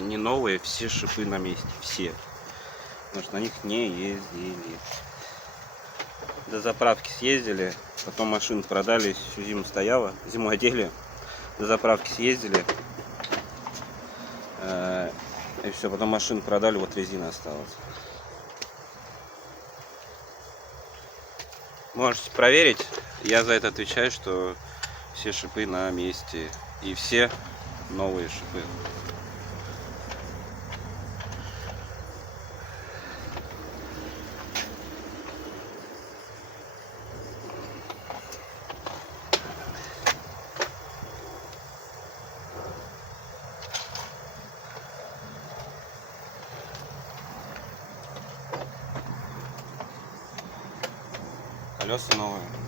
не новые, все шипы на месте, все. Потому что на них не ездили. До заправки съездили, потом машину продали, всю зиму стояла, зиму одели, до заправки съездили. И все, потом машину продали, вот резина осталась. Можете проверить, я за это отвечаю, что все шипы на месте и все новые шипы. Колеса новые.